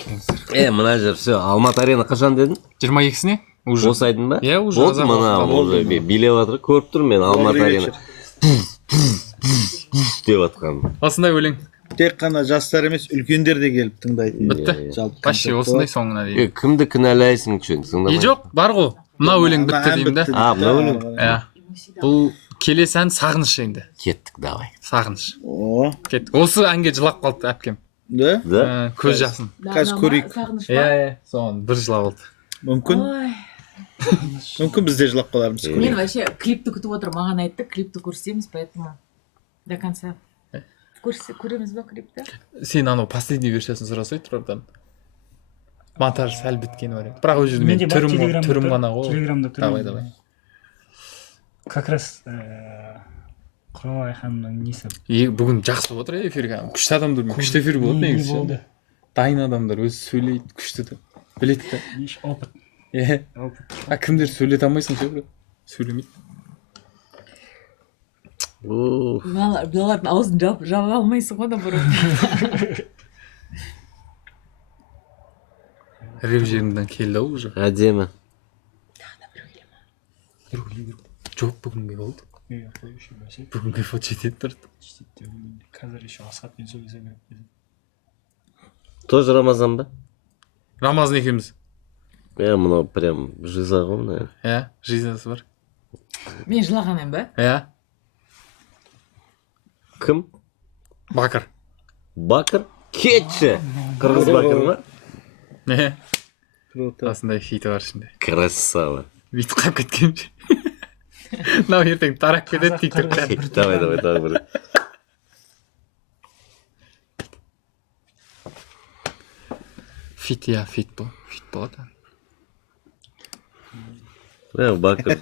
Келіңіздер. Мына жер все. Алматы арена қашан дедің? 22-сіне уже. Осы айдың ба? Иә, уже Болды азақ мына уақытта уже билеп жатыр. Көріп тұрмын мен Алматы Добрый арена. вечер. Деп жатқан. Осындай өлең. Тек қана жастар емес, үлкендер де келіп тыңдайды. Бітті. Жалпы Вообще концерт осындай болады. соңына дейін. Кімді кінәлайсың үшін? Жоқ, бар ғой. Мына өлең бітті деймін да. А, мына өлең. Иә. Бұл келесі ән сағыныш енді. Кеттік, давай. Сағыныш. О, Кеттік. Осы әнге жылап қалды әпкем. да? Да? Көз жасын. Қазір көрейік. Иә, соған бір жылап алды. Мүмкін, Ой, мүмкін біз де жылап қалармыз. мен вообще клипті күтіп отырмын. Маған айтты, клипті көрсетеміз, поэтому до конца. Көреміз ба клипті? Сен анау последний версиясын сұрасай тұрардан. Монтаж сәл біткен вариант. Бірақ ол жерде мен Менде бар түрім ғана ғой. Телеграмда Давай, тұрмын. давай. Как раз Құралай ханымның несі Бүгін жақсы болып отыр эфирге. Күшті адамдармен күшті эфир болады не негізі. болды? Дайын адамдар өзі сөйлейді, күшті де. Біледі де. Еш опыт. Иә. Кімдер сөйлете алмайсың ше, сөйлемейді. Мыналардың аузын жаба алмайсың ғой да бұрын. Рев жерінден келді ау уже. Әдемі. Жоқ, бүгінге болды. Бүгінге фото жетеді тұрды. Қазір еще Асхатпен сөйлесе береді. Тоже Рамазан ба? Рамазан екеуміз. Мынау прям жиза ғой мына. Иә, жизнасы бар. Мен жылағанмын ба? Иә, Кім? Бакыр. Бакыр? Кетші! Қырғыз Бакыр ма? Иә, Круто. осындай хиті бар ішінде. Красава. Бүйтіп қалып кеткенше. Мынау ертең тарап кетеді тиктокта. Давай, бір. Фит, иә, фит болады. Бакыр.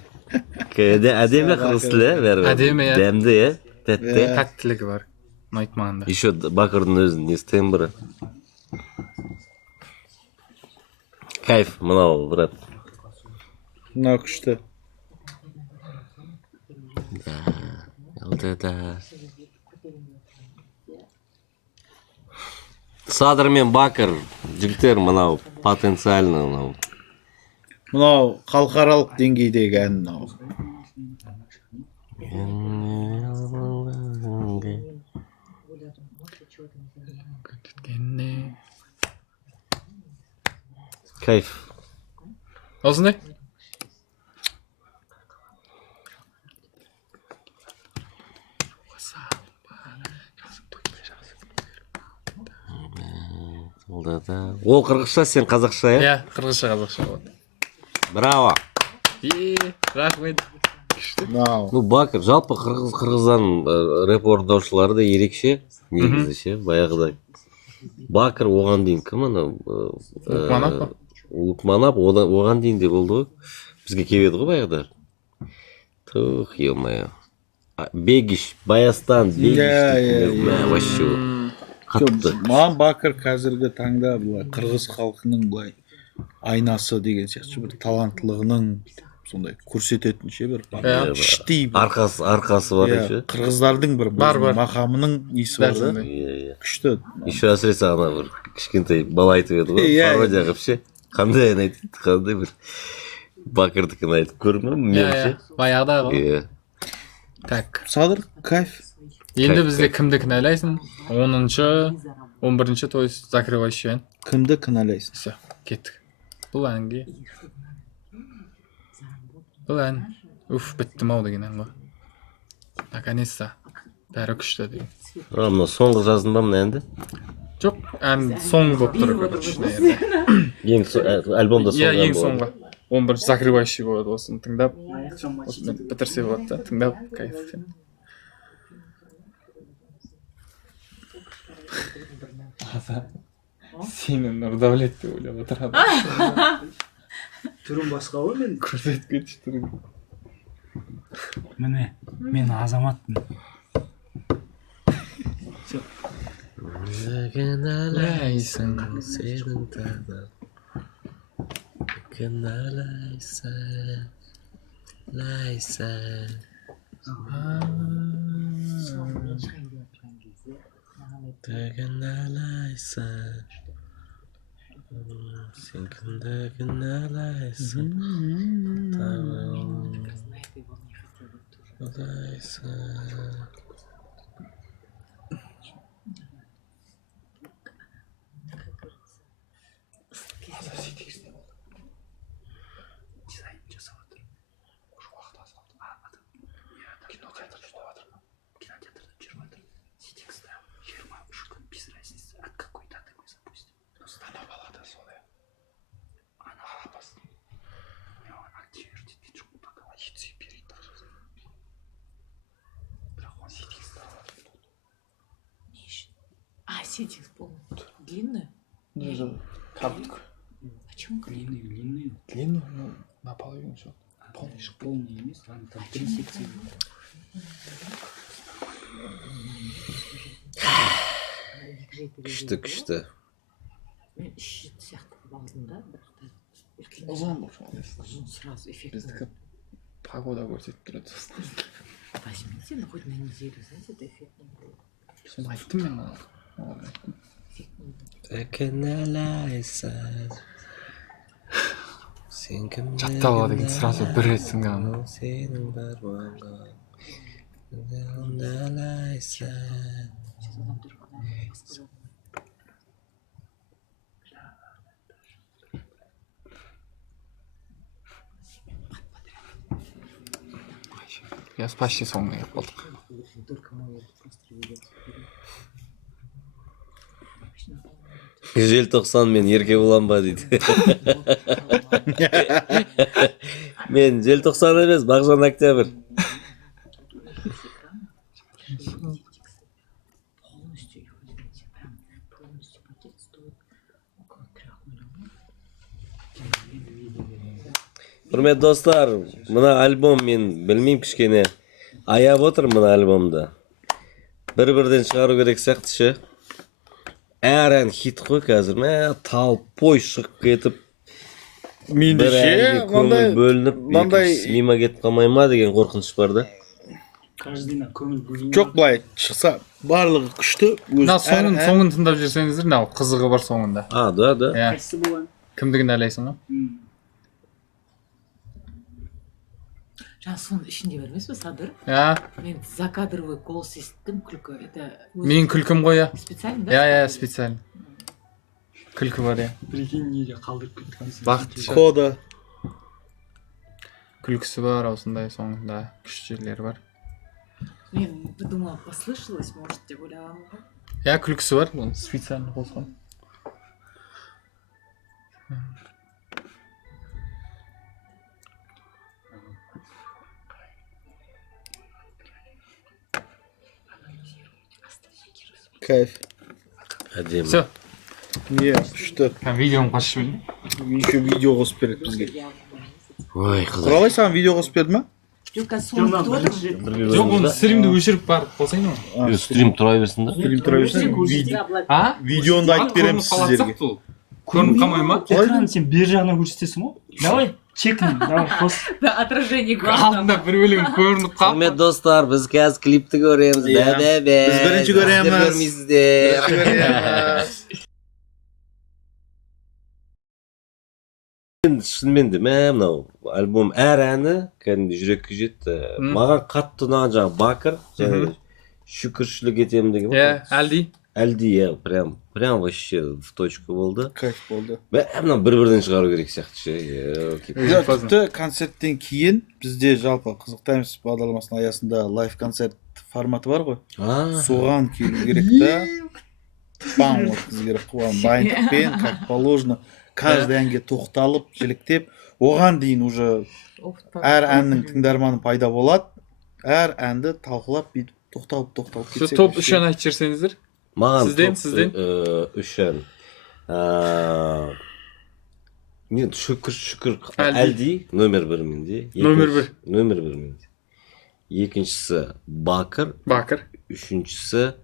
Әдемі қырғыз тілі, бәрібір. Әдемі, иә. Дәмді, тәтті. Тәттілігі бар. Ұнайды маған да. Еще Бакырдың өзін естен бірі. Кайф, мынау, брат. Мынау күшті. Да. Садыр мен Бакыр жігіттер мынау потенциально мынау. Мынау халықаралық деңгейдегі ән мынау. Кайф. Осындай. Ол қырғызша, сен қазақша, иә? Иә, қазақша болады. Браво. Рахмет. Мынау. Ну, Бакыр, жалпы қырғыздан рэп орындаушылары да ерекше, негізі ше, баяғыда. Бакыр оған дейін кім анау? Лукманап па? Лукманап оған дейін де болды ғой. Бізге келеді ғой баяғыда. Тух, ё-моё. Бегиш, Баястан, Бегиш. Вообще. Қатты. Маған Бакыр қазіргі таңда былай қырғыз халқының былай айнасы деген сияқты бір таланттылығының сондай көрсететін ше бір іштей Арқасы бар ше. қырғыздардың бір Бар. мақамының несі бар да. Күшті. Еще әсіресе ана бір кішкентай бала айтып еді ғой, пародия қылып ше. Қандай ән айтты, қандай бір Бакырдікін айтып көрдің бе? Иә, баяғыда ғой. Так. Садыр, кайф. Енді бізде кімді кінәлайсың? 11-ші той закрывающий ән. Кімді кінәлайсың? Все, кеттік. Бұл әнге. Бұл ән. Уф, біттім ау деген ән ғой. Наконец-то. Бәрі күшті деген. Мына соңғы жаздың ба мына әнді? Жоқ, ән соңғы болып тұр, короче, наверное. Альбомда соңғы Иә, ең соңғы. 11-ші закрывающий болады, осыны тыңдап. Осымен бітірсе болады да, тыңдап, кайф. Сені Нұрдәулет деп ойлап отырады. түрім басқа ғой мен. Көрсеткенші түрін. Міне, мен азаматпын. Кінәлайсың, сенің тағдыр. Кінәлайсың, лайсың. Кінәлайсың. Сен кімді кінәлайсың. Сетикс полный. Длинная? Короткую. Почему Длинный. Длинную, ну, наполовину все. Полный емес, там 3 секции. Күшті. Мен шет сияқты бардым да, бірақ та Ұзын болып шығады. ұзын сразу эффект. Біздікі погода көрсетіп тұрады. Возьмите, ну хоть на неделю, знаете, это эффектно было. Соны айттым мен ана. Кінәлайсың. Сен кімді Жаттап деген сразу бір рет тыңдаған. сенің бар болған. Кінәлайсың. Сейчас адамдар ғана басқа Я почти соңына келіп қалдық. только мой просто ведет. Желтоқсан мен ерке болам ба дейді. Мен желтоқсан емес, Бағжан Октябрь. Полностью их возьмите, прям полностью пакет стоит около 3 миллионов. Құрметті достар, мына альбом мен білмеймін кішкене аяп отыр мына альбомда. Бір-бірден шығару керек сияқты ше. Әр ән хит қой қазір. Талпой шығып кетіп, бір әнге көңіл бөлініп, мимо кетіп қалмай ма деген қорқыныш бар да. Каждыйына көңіл бөлініп. Жоқ былай шықса барлығы күшті. Мына соңын тыңдап жүрсеңіздер, мынау қызығы бар соңында. Да. Қайсысы болған? Кімді кінәлайсың ғой? Жаңа соның ішінде бар емес пе, Садыр? Иә. Мен закадровый голос естідім, күлкі. Это Мен күлкім ғой, иә. специально, да? Иә, специально. Күлкі бар, иә. Прикинь, неге қалдырып кеткен. Бақытты. Кода. Күлкісі бар, осындай соңында күшті жерлері бар. Мен думала, послышалось, может, деп ойлағанмын ғой. Иә, күлкісі бар, оны специально қосқан. Кайф. Әдемі. Все, Не, күшті. видеоны қосып жіберейін. Еще видео қосып береді бізге. Ой, қызық. Құралай саған видео қосып берді ма? Жоқ, қазір соны күтіп отырмын. Жоқ, оны стримді өшіріп барып қосайын ғой. Стрим тұра берсін да. Стрим тұра берсін. А? Видеоны айтып береміз сіздерге. Көрініп қалмай ма? Экран сен бер жағына көрсетесің ғой. Давай, чекни, давай, қос. Отражение глаза. Алдында бір бөлім көрініп қалып. Құрмет достар, біз қазір клипті көреміз. Иә. Бә-бә-бә. Біз бірінші көреміз. Сіздер көрмейсіздер. Мен шынымен де мынау альбом әр әні кәдімгі жүрекке жетті. Маған қатты ұнаған жаңағы Бакыр және шүкіршілік етемін деген. Иә, әлди. Әлди, иә, прям вообще в точку болды. Кайф болды. Мынау бір-бірден шығару керек сияқты ше. Тіпті концерттен кейін бізде жалпы Қызық Таймс бағдарламасының аясында лайв концерт форматы бар ғой. Соған келу керек та. Бам өткізу керек қой. Дайындықпен, как положено. Каждый әнге тоқталып, жіліктеп, оған дейін уже әр әннің тыңдарманы пайда болады. Әр әнді талқылап, бүйтіп тоқталып Şu top 3 ән айтып жіберсеңіздер. Маған Сізден? 3 ән. Мен шүкір Әлди. номер 1 менде. Номер 1. Номер 1 менде. Екіншісі Бакыр. Үшіншісі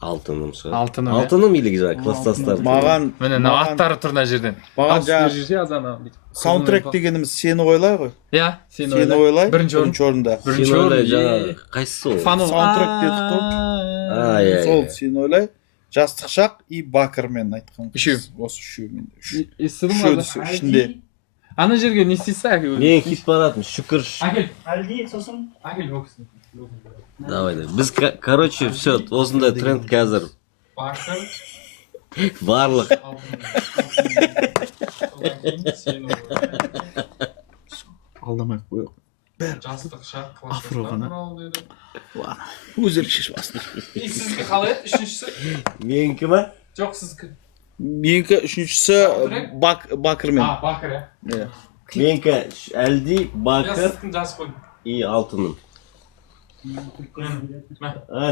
Алтыным шығар. Алтыным, Алтыным или жаңағы класстастар. Маған Міне, аттары тұр мына жерден. Маған жаңағы саундтрек дегеніміз сені ойлай ғой. Иә, сені ойлай. Бірінші орында. Бірінші орын. Жаңағы қайсысы ол? Саундтрек дедік қой. Сол сені ойлай. Жастық шақ и Бакырмен айтқан. Үшеу. Осы үшеумен. Естідің ішінде. Ана жерге не істейсі әкел? Мен хит баратын шүкір. Әкел. Әлди, сосын Әкел өксін. Давай. Біз, короче, все, осындай тренд қазір. Бакыр. Барлық. Алдамай қой. Жастық шақ. Афро ғана. Өздері шешіп астыр. Сізге қалай еді? Үшіншісі? Менікі ма? Жоқ, сізге. Менікі үшіншісі Бакырмен. Бакыр, иә. Менікі Әлди, Бакыр Сіздің жас қой. и Алтыным.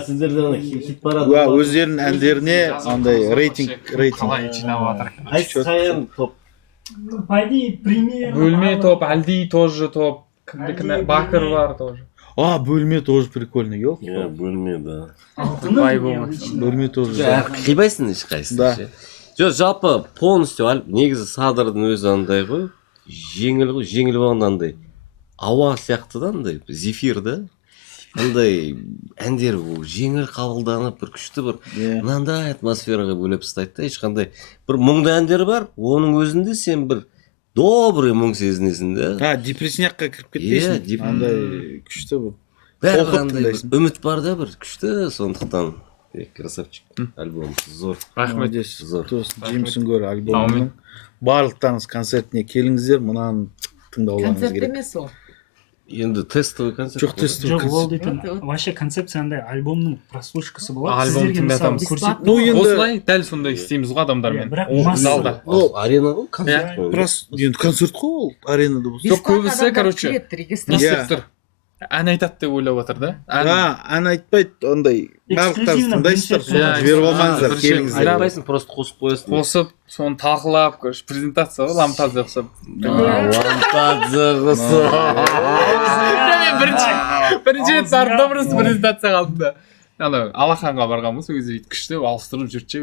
Сіздерде ана хит барады. Өздерінің әндеріне андай рейтинг. Қалай жинап жатыр. Қайын топ. Пойди, пример. Бөлме топ, әлди тоже топ. Бакыр бар тоже. Бөлме тоже прикольный, ел. Бөлме, да. Бай болмақ. Бөлме тоже. Қибайсың ешқайсың. Жоқ, жалпы полностью негізі Садырдың өзі андай ғой. Жеңіл болғанда андай. Ауа сияқты да андай. Зефир да. Андай әндер жеңіл қабылданып, бір күшті бір мынандай атмосфераға бөлеп тастайды да. Ешқандай бір мұңды әндер бар. Оның өзінде сен бір добрый мұң сезінесің да. Депрессияққа кіріп кетпейсің. Андай күшті бұл. Бәрі андай үміт бар да бір күшті. Сондықтан красавчик. Альбом зор. Рахмет. Зор. Джеймсон гөр альбомының барлықтарыңыз концертіне келіңіздер. Мұнан тыңдауларыңыз керек. Концерт емес ол. Енді тестовый концерт. Жоқ, тестовый Жоқ, ол концерт. дейтін вообще концепция андай альбомның прослушкасы болады. Альбом тыңдатамыз. Осылай дәл сондай істейміз ғой адамдармен. Залда. Арена ғой концерт. Енді концерт қой ол аренада болса. Жоқ, көбісі, короче, не істеп тұр? Ән айтады деп ойлап отыр да. Ән айтпайды, ондай барлықтарыңыз тыңдайсыздар, соны жіберіп алмаңыздар, келіңіздер. Айтпайсың, просто қосып қоясың. Қосып, соны талқылап, презентация ғой, лампадзе ұқсап. Лампадзе ұқсап. Бірінші рет бардым да, просто презентация қалдым да. Алаханға барғанбыз, сол кезде күшті ауыстырып жүртше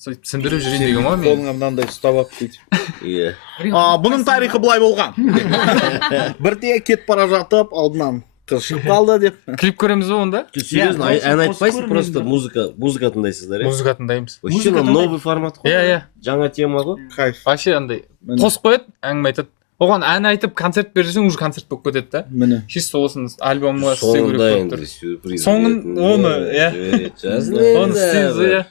түсіндіріп жүрейін деген ғой мен. Қолыңа мынандай ұстап алып дейді. Иә. Бұның тарихы былай болған. Бірде кетіп бара жатып, алдынан қыз шығып қалды деп. Клип көреміз ба онда? Серьезно, ән айтпайсың, просто музыка тыңдайсыздар, иә? Музыка тыңдаймыз. Вообще новый формат қой. Иә. Жаңа тема ғой. Кайф. Вообще андай қосып қояды, әңгіме айтады. Оған ән айтып концерт берсең, уже концерт болып кетеді да. Міне. Чисто осын альбомға істеу керек болып тұр. сюрприз. Соңын оны, иә. Оны істейміз, иә.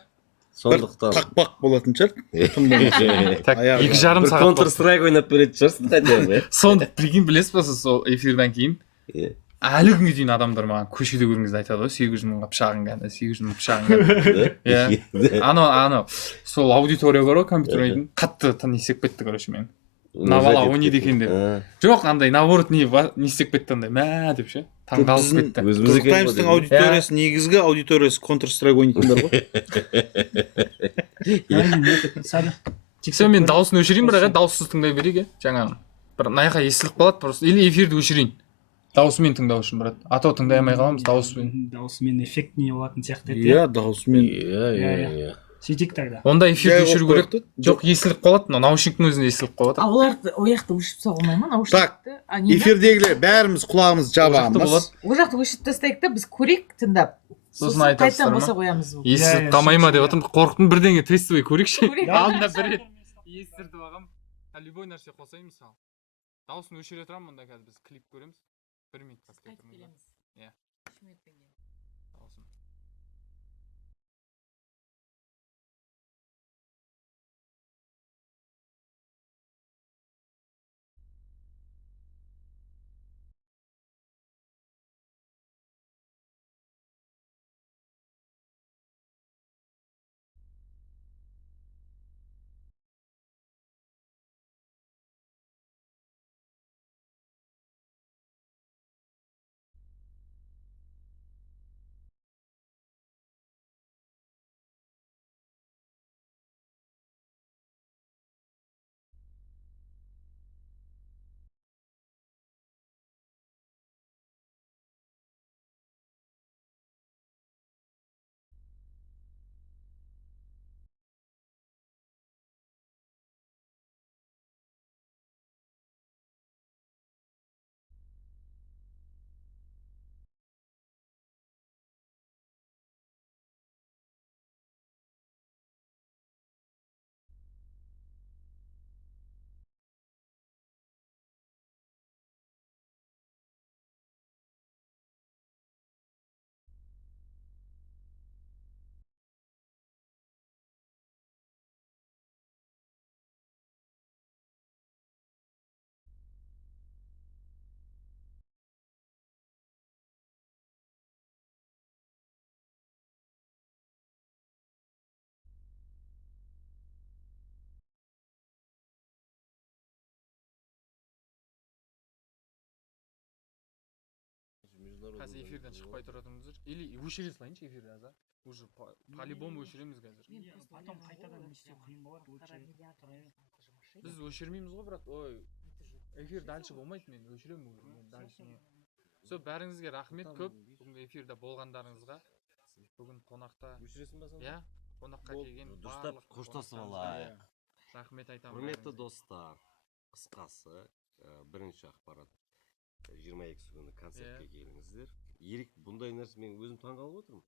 Сондықтан тақпақ болатын шығар. Тым болмаса. Так, Аяғы 2,5 бір сағат Counter Strike ойнап беретін шығарсың хотя бы. соны прикинь, білесіз ба сіз сол эфирден кейін Иә. әлі күнге дейін адамдар маған көшеде көргенде айтады ғой 800 мыңға пышағың кәні 800 мың пышағың кәні. Иә. Анау сол аудитория бар ғой компьютер ойнайтын қатты тын істеп кетті короче мен. Мына бала ойнайды екен деп. Жоқ, андай наоборот не істеп кетті андай мә деп ше. Таңғалып кетті. Өзіміз екен Таймстың аудиториясы негізгі аудиториясы Counter Strike ойнайтындар ғой. Все, мен дауысын өшірейін, бірақ дауыссыз тыңдай берейік, жаңағы. Бір мына естіліп қалады просто. Или эфирді өшірейін. Дауысымен тыңдау үшін, брат. А то тыңдай алмай қаламыз дауыспен. Даусымен эффект не болатын сияқты еді. Иә, дауысымен. Иә. Сөйтейік тогда. Онда эфирді өшіру керек. қойып Жоқ, естіліп қалады. Мына наушниктің өзінде естіліп қалады. А оларды ояқты өшіп тастауға болмай ма наушникті? Эфирдегілер бәріміз құлағымызды жабамыз. Ол жақты өшіп тастайық та біз көрейік тыңдап. Сосын айтасыздар қайтадан ма? боса қоямыз. Естіліп қалмай ма деп жатырмын. Қорықтым, бірдеңе тестовый көрейікші. Көрейік. Алдында бір рет естіртіп алғам. Любой нәрсе қосайын мысалы. Дауысын өшіре тұрамын, мұнда қазір біз клип көреміз. 1 минут қайтып келеміз. Иә. Дауысын. Қазір эфирден шықпай тұратынымыздар. Или өшіре салайыншы эфирді аза. Уже по-любому өшіреміз қазір. Потом қайтадан не істеу қиын болады. Біз өшірмейміз ғой, брат. Ой, эфир дальше болмайды, мен өшіремін уже. Мен дальше не. Все, бәріңізге рахмет көп. Бүгінгі эфирде болғандарыңызға. Бүгін қонақта. Өшіресің ба? Иә, қонаққа келген Дұрыстап қоштасып алайық. Рахмет айтамын. Құрметті достар, қысқасы бірінші ақпарат 22 күні концертке келіңіздер. Ерік бұндай нәрсе мен өзім таңғалып отырмын.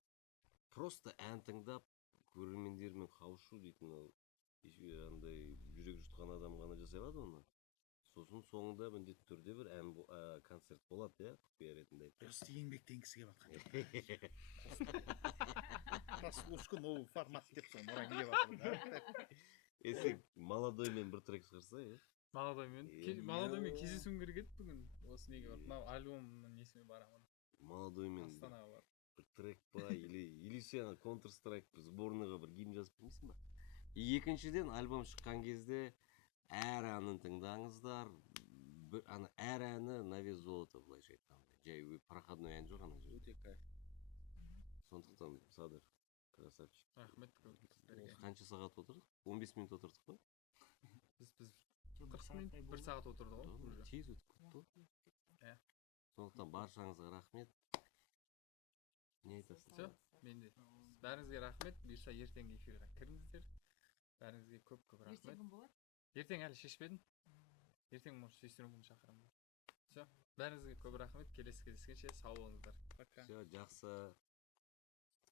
Просто ән тыңдап көрермендермен қауышу дейтін ол андай жүрек жұтқан адам ғана жасай алады оны. Сосын соңында міндетті түрде бір концерт болады, иә, құпия ретінде айтып. Просто еңбектен кісіге батқан. Прослушка новый формат деп соны орайын деп жатыр. Если молодоймен бір трек шығарса, иә. Молодоймен кездесуім керек еді бүгін. Осы неге бар. Мынау альбомның несіне барамын. Молодоймен Астанаға бар. бір трек па, или сен Counter Strike сборныйға бір гимн жазып бермейсің ба? Екіншіден, альбом шыққан кезде әр әнін тыңдаңыздар. Әр әні на вес золота, былайша айтқанда. Жай проходной ән жоқ ана жерде. Өте кайф. Сондықтан Садыр, красавчик. Рахмет көп. Қанша сағат отырдық? 15 минут отырдық қой? Біз 40 минут, 1 сағат отырдық ғой. Тез өтіп кетті. Сондықтан баршаңызға рахмет. Не айтасың? Все, мен де. Бәріңізге рахмет. Бұйырса ертеңгі эфирге кіріңіздер. Бәріңізге көп рахмет. Ертең әлі шешпедім. Ертең может сестрімді шақырамын. Все, бәріңізге көп рахмет. Келесі кездескенше сау болыңыздар. Все, жақсы.